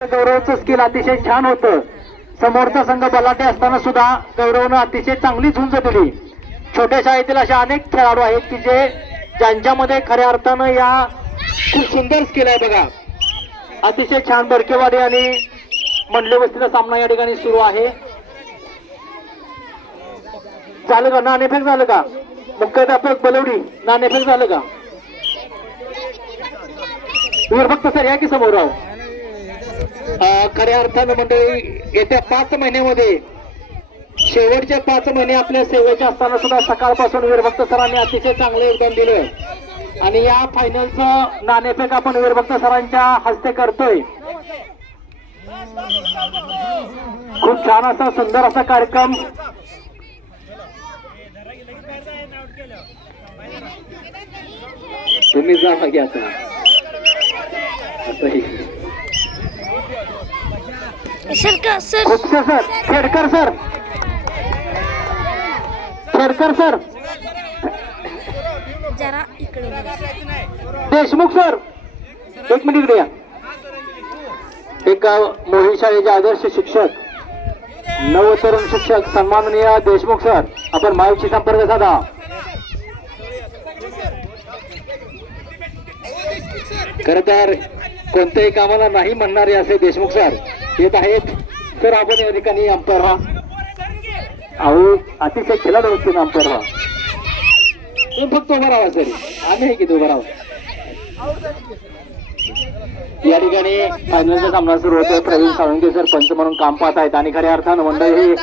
गौरवचं skill अतिशय छान होतं. समोरचा संघ बलाढ्य असताना सुद्धा गौरवनं अतिशय चांगली झुंज दिली. छोट्या शाळेतील असे अनेक खेळाडू आहेत की ज्यांच्यामध्ये खऱ्या अर्थानं या खूप सुंदर स्किल आहे बघा. अतिशय छान बरकेवाडी आणि मंडले वस्तीचा सामना या ठिकाणी सुरू आहे. झालं का नाणेफेक झालं का? मुख्याध्यापक बलवडी नाणेफेक झालं का? वीरभक्त सर या की समोर राहू. खऱ्या अर्थानं मंडळी येत्या 5 महिन्यामध्ये शेवटचे 5 महिने आपल्या सेवेचे असताना सुद्धा सकाळपासून वीरभक्त सरांनी अतिशय चांगले योगदान दिलं आणि या फायनलचं नाणेफेक आपण वीरभक्त सरांच्या हस्ते करतोय. खूप छान असा सुंदर असा कार्यक्रम. तुम्ही जा घ्या आता असंही सर खेडकर सर जरा इकडे देशमुख सर 1 मिनिट इकडे या. एक मोही शाळेचे आदर्श शिक्षक नवतरुण शिक्षक सन्माननीय देशमुख सर आपण माईकशी संपर्क साधा. खर तर कोणत्याही कामाला नाही म्हणणारे असे देशमुख सर येत आहेत. सर आपण या ठिकाणी अंपायर व्हा. अहो अतिशय खेळाडू असतील अंपायर व्हा. तुम्ही फक्त उभा राहा सर. आम्ही आहे की उभा राहा. या ठिकाणी फायनलचा सामना सुरू होतोय. प्रवीण साळुंके सर पंच म्हणून काम पाहत आहेत आणि खऱ्या अर्थानं मंडळ हे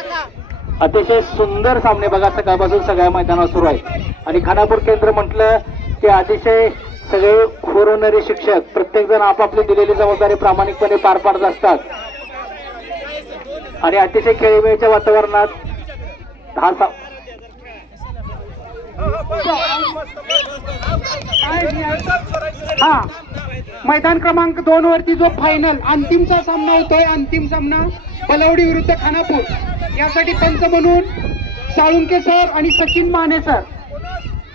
अतिशय सुंदर सामने बघा सकाळपासून सगळ्या मैदानात सुरू आहेत. आणि खानापूर केंद्र म्हटलं की अतिशय सगळे होणारे शिक्षक प्रत्येक जण आपापली दिलेली जबाबदारी प्रामाणिकपणे पार पाडत असतात आणि अतिशय खेळीमेळीच्या वातावरणात हा मैदान क्रमांक 2 वरती जो फायनल अंतिमचा सामना होतोय. अंतिम सामना बलवडी विरुद्ध खानापूर. यासाठी पंच म्हणून साळुंके सर आणि सचिन माने सर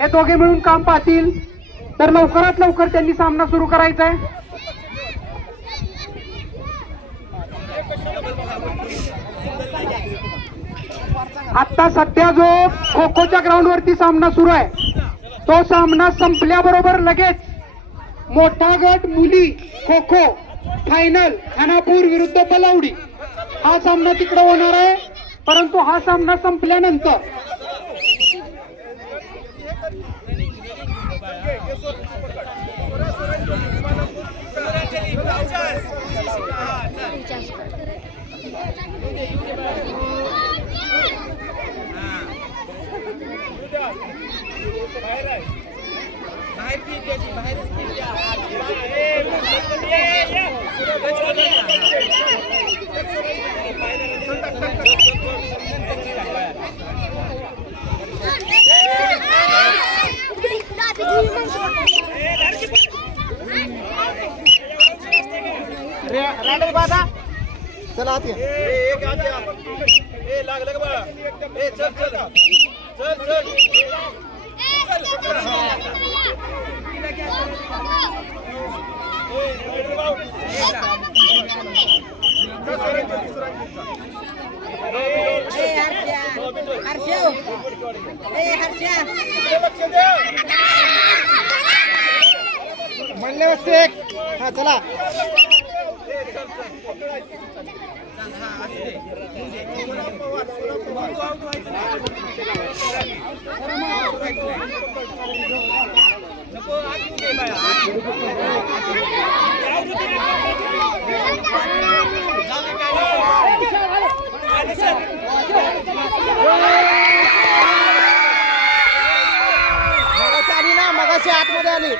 हे दोघे मिळून काम पाहतील. तर लवकरात लवकर त्यांनी सामना सुरू करायचा आहे. आता सध्या जो खो खोच्या ग्राउंड वरती सामना सुरू आहे तो सामना संपल्याबरोबर लगेच मोठा गट मुली खो खो फायनल खानापूर विरुद्ध बलवडी हा सामना तिकडे होणार आहे. परंतु हा सामना संपल्यानंतर चला आत लागलं का बाळा. चल चल चल चल म्हणले वस्ती एक. हा चला मगाशी आली ना. मगाशी आतमध्ये आली.